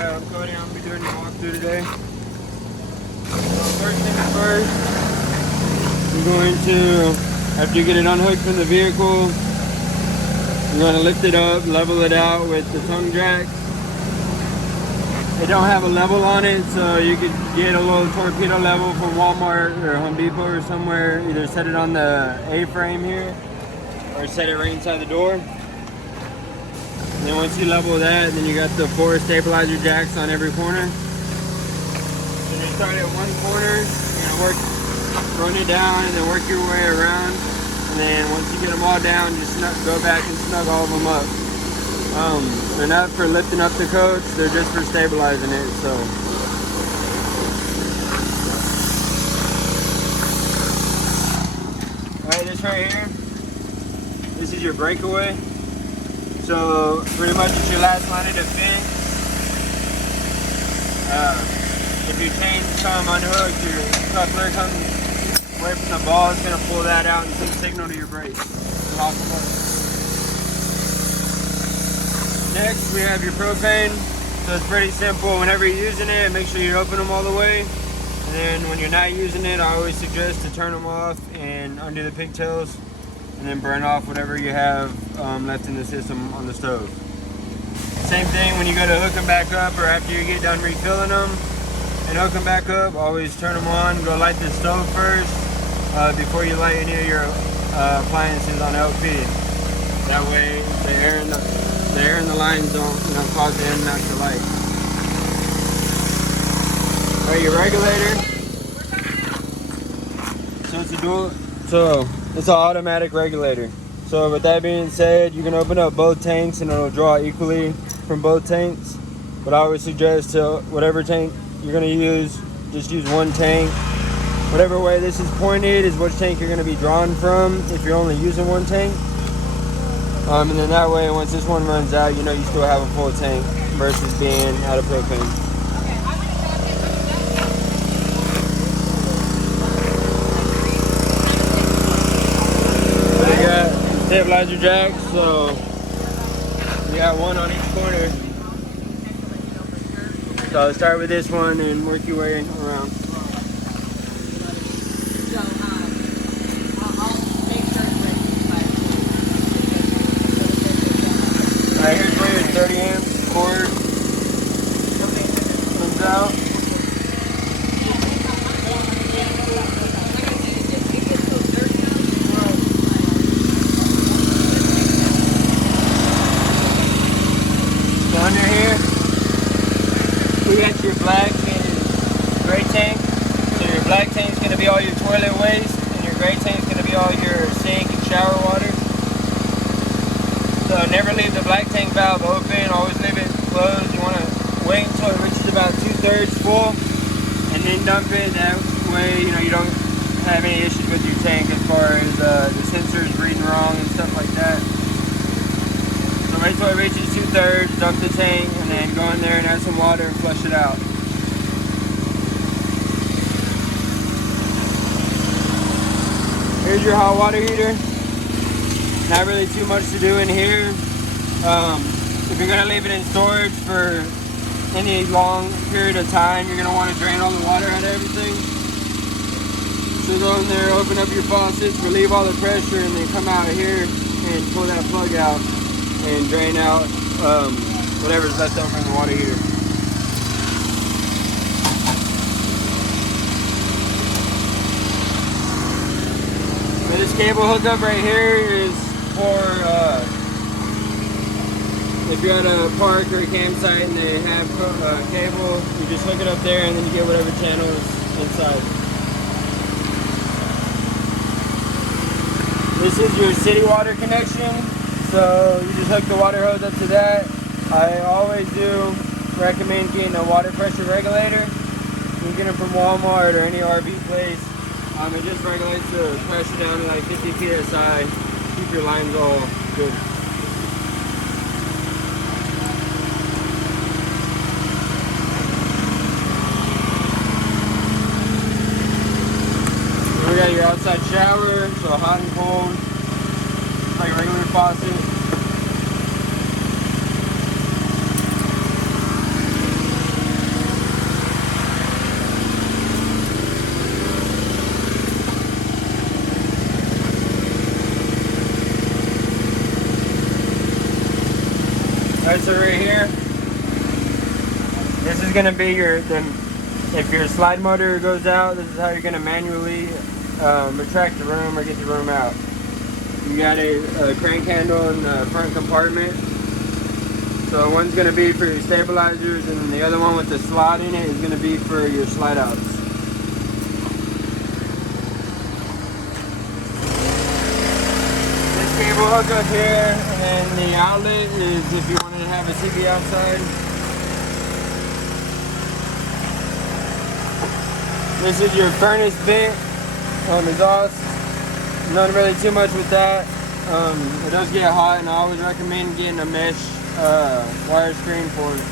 Alright, I'm Cody. I'm going to be doing your walkthrough today. First things first, you're going to, after you get it unhooked from the vehicle, you're going to lift it up, level it out with the tongue jack. They don't have a level on it, so you could get a little torpedo level from Walmart or Home Depot or somewhere. Either set it on the A-frame here or set it right inside the door. And then once you level that, then you got the 4 stabilizer jacks on every corner. Then you start at one corner, you're gonna run it down and then work your way around. And then once you get them all down, just go back and snug all of them up. They're not for lifting up the coach, they're just for stabilizing it, so. Alright, this right here, this is your breakaway. So pretty much it's your last line of defense. If your chain come unhooked, your coupler comes away from the ball, it's going to pull that out and send signal to your brakes. Lock them up. Next, we have your propane. So it's pretty simple. Whenever you're using it, make sure you open them all the way. And then when you're not using it, I always suggest to turn them off and undo the pigtails. And then burn off whatever you have left in the system on the stove. Same thing when you go to hook them back up or after you get done refilling them and hook them back up, always turn them on. Go light the stove first before you light any of your appliances on LP. That way the air in the lines don't cause the end not to light. Alright, your regulator. So it's a dual. So it's an automatic regulator. So with that being said, you can open up both tanks and it'll draw equally from both tanks. But I always suggest to whatever tank you're going to use, just use one tank. Whatever way this is pointed is which tank you're going to be drawn from if you're only using one tank. And then that way, once this one runs out, you know you still have a full tank versus being out of propane. Stabilizer jacks, so you got one on each corner. So I'll start with this one and work your way around. Alright, here's where your 30 amp cord comes out. Under here, we got your black and gray tank. So your black tank is going to be all your toilet waste, and your gray tank is going to be all your sink and shower water. So never leave the black tank valve open, always leave it closed. You want to wait until it reaches about 2/3 full, and then dump it. That way, you don't have any issues with your tank as far as the sensors reading wrong and stuff like that. Wait till it reaches 2/3, dump the tank, and then go in there and add some water and flush it out. Here's your hot water heater. Not really too much to do in here. If you're going to leave it in storage for any long period of time, you're going to want to drain all the water out of everything. So go in there, open up your faucets, relieve all the pressure, and then come out here and pull that plug out and drain out whatever's left over in the water heater. So this cable hookup right here is for if you're at a park or a campsite and they have cable, you just hook it up there and then you get whatever channel is inside. This is your city water connection. So you just hook the water hose up to that. I always do recommend getting a water pressure regulator. You can get them from Walmart or any RV place. It just regulates the pressure down to like 50 psi. Keep your lines all good. We got your outside shower, so hot and cold. Like a regular faucet. Alright, so right here, this is gonna be if your slide motor goes out, this is how you're gonna manually retract the room or get the room out. You got a crank handle in the front compartment. So one's gonna be for your stabilizers, and the other one with the slot in it is gonna be for your slide outs. This cable hook up here, and then the outlet is if you wanted to have a TV outside. This is your furnace vent exhaust. Not really too much with that. It does get hot, and I always recommend getting a mesh wire screen for it.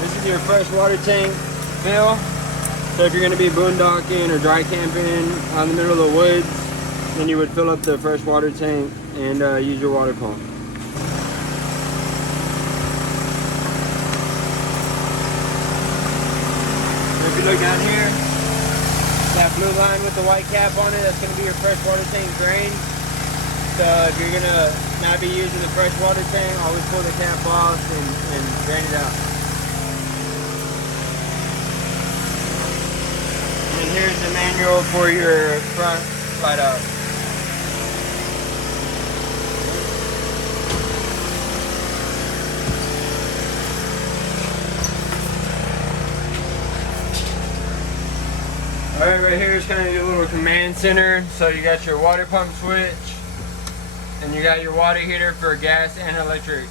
This is your fresh water tank fill. So if you're going to be boondocking or dry camping out in the middle of the woods, then you would fill up the fresh water tank and use your water pump. So if you look down here, that blue line with the white cap on it, that's going to be your fresh water tank drain. So if you're going to not be using the fresh water tank, always pull the cap off and drain it out. And here's the manual for your front slide out. Alright, right here is kind of your little command center. So you got your water pump switch, and you got your water heater for gas and electric.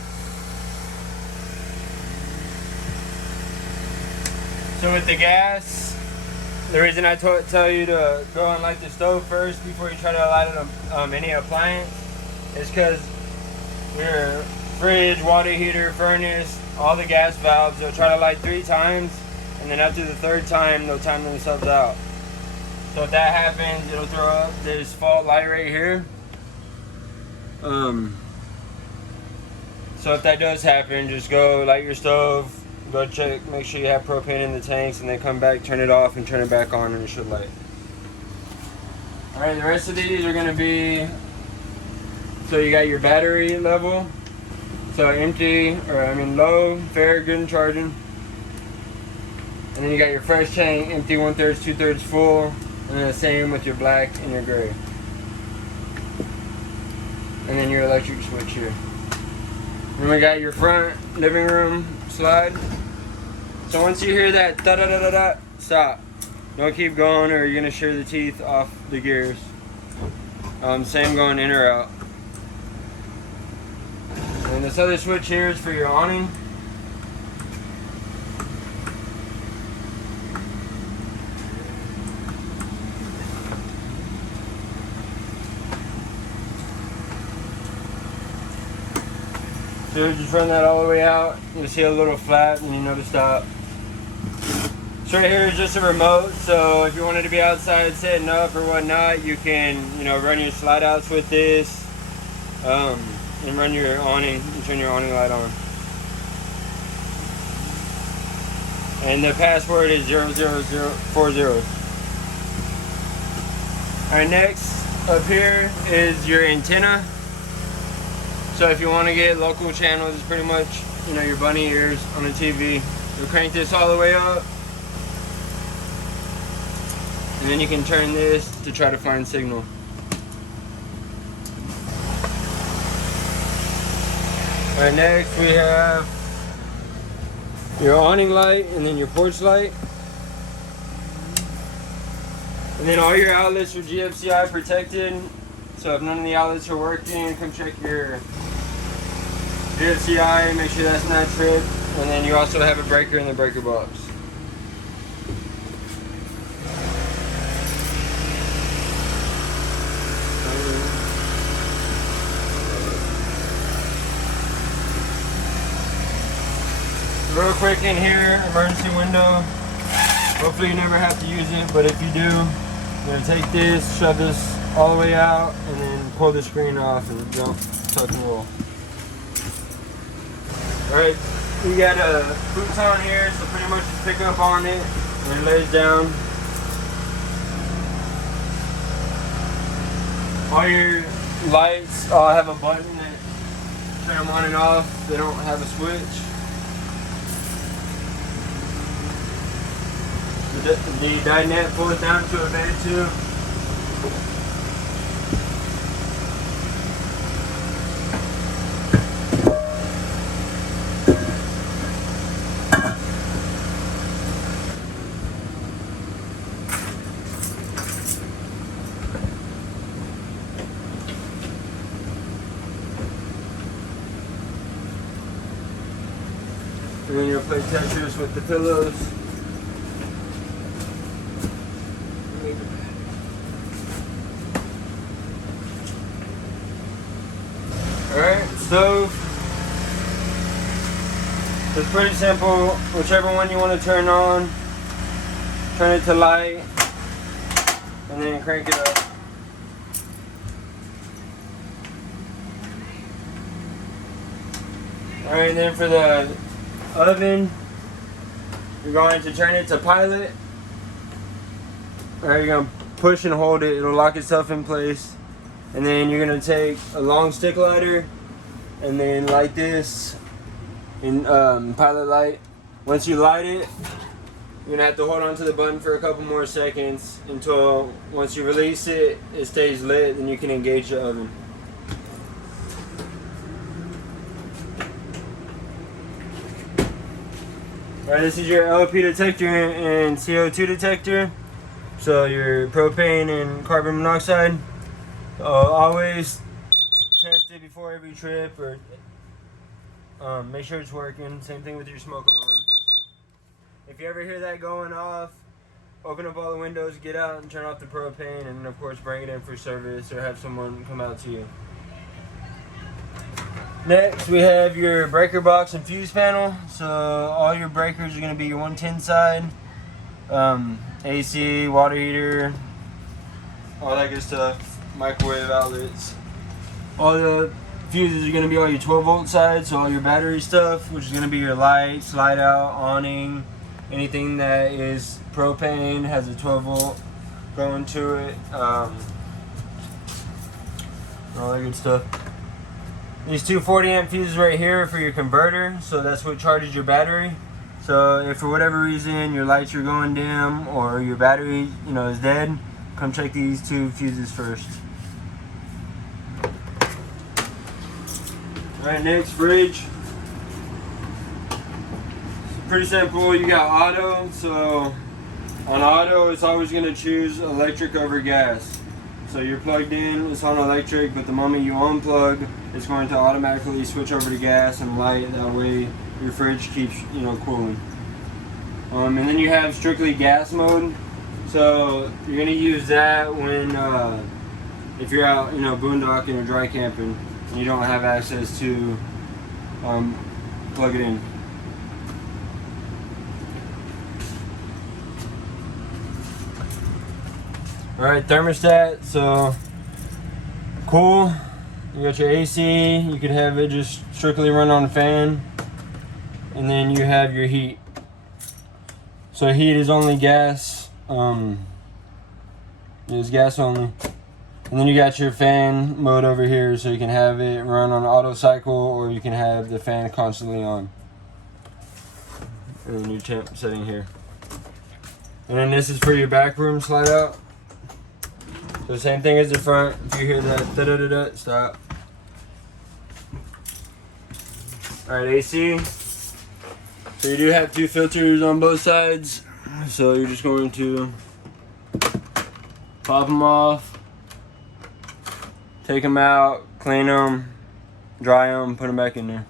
So with the gas, the reason I tell you to go and light the stove first before you try to light any appliance is because your fridge, water heater, furnace, all the gas valves, they'll try to light 3 times, and then after the 3rd time, they'll time themselves out. So if that happens, it'll throw up this fault light right here. So if that does happen, just go light your stove, go check, make sure you have propane in the tanks, and then come back, turn it off, and turn it back on, and it should light. Alright, the rest of these are going to be, so you got your battery level, so empty, low, fair, good and charging. And then you got your fresh tank, empty 1/3, 2/3 full, and then the same with your black and your gray. And then your electric switch here. Then we got your front living room slide. So once you hear that da-da-da-da-da, stop. Don't keep going or you're gonna shear the teeth off the gears. Same going in or out. And this other switch here is for your awning. So just run that all the way out. You'll see a little flat and you know to stop. So right here is just a remote. So if you wanted to be outside setting up or whatnot, you can, run your slide outs with this and run your awning and turn your awning light on. And the password is 00040. Alright, next up here is your antenna. So if you want to get local channels, it's pretty much, your bunny ears on a TV. You'll crank this all the way up. And then you can turn this to try to find signal. Alright, next we have your awning light and then your porch light. And then all your outlets are GFCI protected. So if none of the outlets are working, come check your GFCI, make sure that's not tripped. And then you also have a breaker in the breaker box. Real quick in here, emergency window. Hopefully you never have to use it, but if you do, you're gonna take this, shove this all the way out, and then pull the screen off and jump, tuck and roll. Alright, we got a futon here, so pretty much just pick up on it and it lays down. All your lights all have a button that turn them on and off. They don't have a switch. The dinette pulls down to a bed tube. And then you'll play Tetris with the pillows. Alright, stove. It's pretty simple. Whichever one you want to turn on, turn it to light, and then crank it up. Alright, then for the oven, you're going to turn it to pilot. Alright, you're going to push and hold it. It'll lock itself in place. And then you're going to take a long stick lighter and then light this in pilot light. Once you light it, you're going to have to hold on to the button for a couple more seconds until once you release it, it stays lit, and you can engage the oven. Alright, this is your LP detector and CO2 detector. So your propane and carbon monoxide. Always test it before every trip, or make sure it's working. Same thing with your smoke alarm. If you ever hear that going off, open up all the windows, get out and turn off the propane, and of course bring it in for service or have someone come out to you. Next, we have your breaker box and fuse panel. So all your breakers are going to be your 110 side, AC, water heater, all that good stuff, microwave outlets. All the fuses are going to be all your 12 volt sides, so all your battery stuff, which is going to be your light, slide out, awning, anything that is propane has a 12 volt going to it, all that good stuff. These two 40 amp fuses right here are for your converter, so that's what charges your battery. So if for whatever reason your lights are going dim or your battery, is dead, come check these two fuses first. Alright, next, fridge. It's pretty simple. You got auto, so on auto it's always going to choose electric over gas. So you're plugged in, it's on electric, but the moment you unplug, it's going to automatically switch over to gas and light. That way your fridge keeps, cooling. And then you have strictly gas mode. So you're going to use that when, if you're out, boondocking or dry camping, and you don't have access to plug it in. Alright, thermostat, so cool. You got your AC, you could have it just strictly run on a fan, and then you have your heat. So heat is only gas, it's gas only. And then you got your fan mode over here, so you can have it run on auto cycle, or you can have the fan constantly on. And then your temp setting here. And then this is for your back room slide out. So same thing as the front. If you hear that da-da-da-da, stop. Alright, AC. So you do have two filters on both sides. So you're just going to pop them off, take them out, clean them, dry them, put them back in there.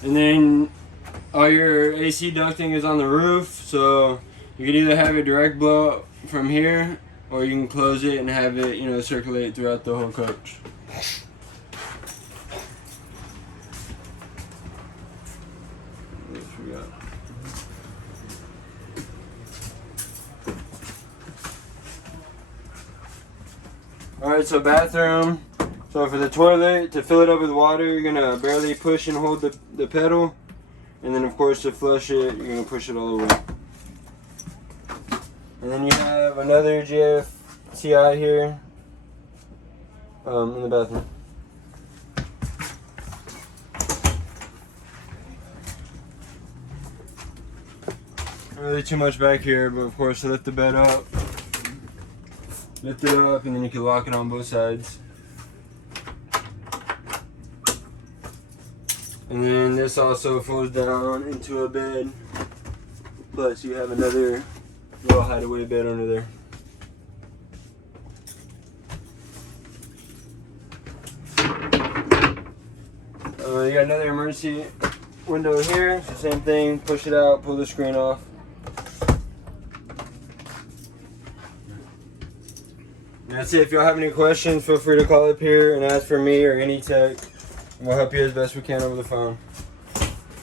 And then all your AC ducting is on the roof, so you can either have it direct blow up from here, or you can close it and have it, circulate throughout the whole coach. Alright, so bathroom. So for the toilet, to fill it up with water, you're going to barely push and hold the pedal. And then of course to flush it, you're gonna push it all the way. And then you have another GFCI here in the bathroom. Not really too much back here, but of course to lift the bed up, lift it up, and then you can lock it on both sides. And then this also folds down into a bed. Plus you have another little hideaway bed under there. You got another emergency window here. It's the same thing. Push it out, pull the screen off. And that's it. If y'all have any questions, feel free to call up here and ask for me or any tech. We'll help you as best we can over the phone.